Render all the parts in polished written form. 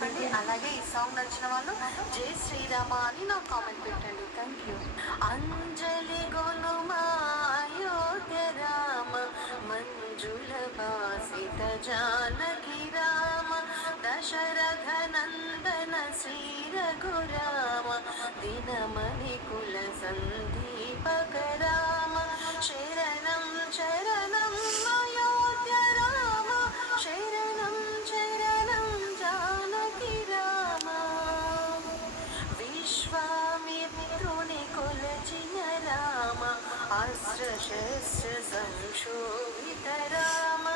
అండి. అలాగే ఈ సాంగ్ నచ్చిన వాళ్ళు జై శ్రీరామ అని నాకు కామెంట్ పెట్టండి. Thank you. అంజలి గొనుమా అయోధ్య రామ మంజుల భాసిత జానకి రామ దశరథ నందన శ్రీ రఘురామ దినమణి కుల సందీపక రామ శరణం శరణం అయోధ్య రామ శరణం శరణం జానకి రామ విశ్వామిత్రుని కొలచిన రామ అస్త్రశస్త్ర సంశోభిత రామ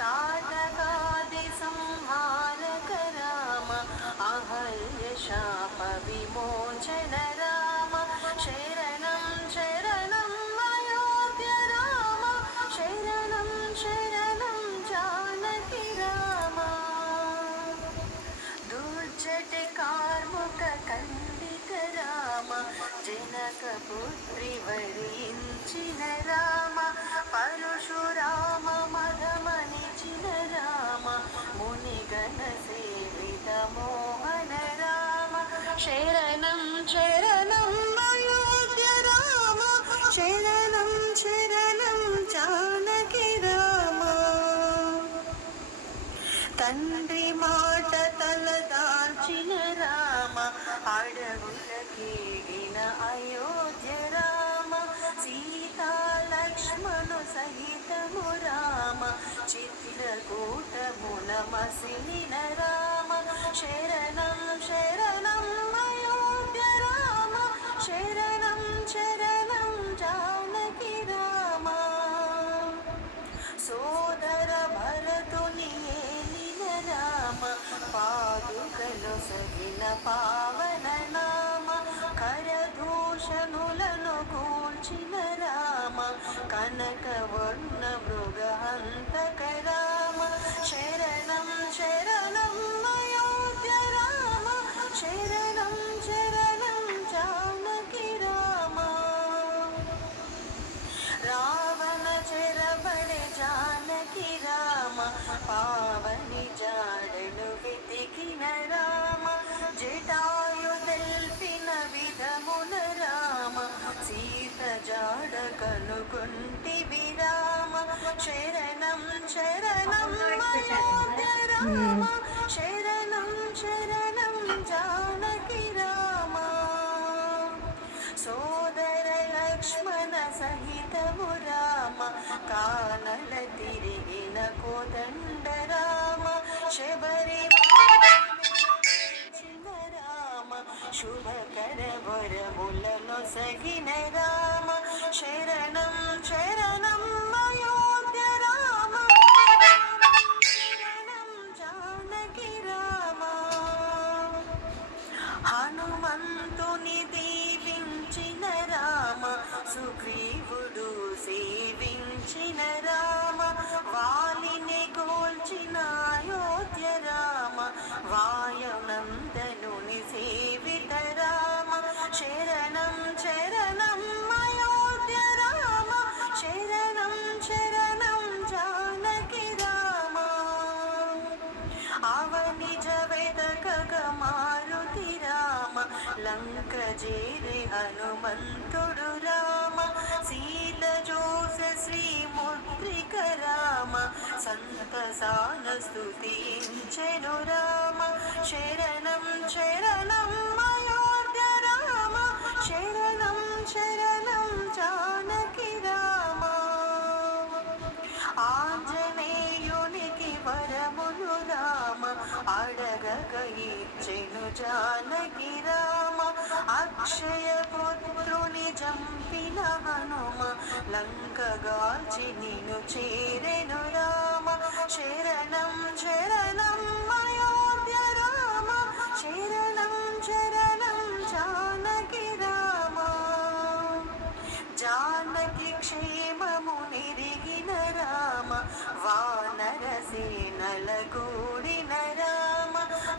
తాటకాది సంహారక రామ అహల్య శాప విమోచన రామ శరణం శరణం అయోధ్య రామ శరణం శరణం జానకి రామ దుర్జట కార్ముక ఖండిత రామ జనక పుత్రి వరించిన రామ పరశురామ మదమనిచిన రామ మునిగణ సేవిత మోహన రామ శరణం శరణం అయోధ్య రామ శరణం శరణం జానకి రామ తండ్రి మాట తలదాల్చిన రామ అడవులకేగిన అయోధ్య రామ సీతా లక్ష్మణు సహితము రామ చిత్రకూటమున మసిలిన రామ శరణం శరణం అయోధ్య రామ శరణం శరణం జానకి రామ సోదర భరతుని ఏలిన రామ పాదుకలు సగిన పావన నామ కరదూషణులను కూల్చిన రామ కనక వర్ణ మృగహంతక రామ శరణం శరణం అయోధ్య రామ శరణం శరణం జానకి రామ రావణ చెరబడి జానకి రామ పావని జాడను వెతికిన రామ జటాయు తెల్పిన విధమున రామ సీత జాడ కనుగొంటివి రామ శరణం శరణం అయోధ్య రామ శరణం శరణం జానకి రామ సోదర లక్ష్మణ సహితము రామ కానల తిరిగిన కోదండ రామ శబరి రామ శుభకర వరములను సగిన రామ శరణం శరణం అయోధ్య రామ శరణం జానకి రామ హనుమంతుని దీవించిన రామ సుగ్రీవుడు సేవించిన రామ వాలిని గోల్చిన అయోధ్య రామ వాయునందనుని సేవిత రామ శరణం శరణం అయోధ్య రామ శరణం శరణం జానకి రామ అవని జవేదక మారుతి రామ లంక చేరి హనుమంతుడు రామ సీత జోస శ్రీ ముద్రిక రామ సంతసాన స్తుతించెను రామ శరణం శరణం అయోధ్య రామ శరణం శరణం జానకి రామ ఆంజనేయునికి వరములు రామ అడగక ఇచ్చెను జానకి రామ అక్షయ పుత్రుని చంపిన హనుమ లంకగాల్చి నిన్ను చేరెను రామ శరణం శరణం అయోధ్య రామ శరణం శరణం జానకి రామ జానకి క్షేమము నిరిగిన రామ వానర సేనల కూడిన రామ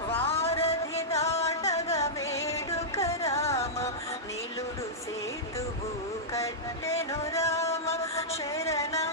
వారధి దాటగ వేడుక రామ నిలుడు సేతువు కట్టెను రామ శరణం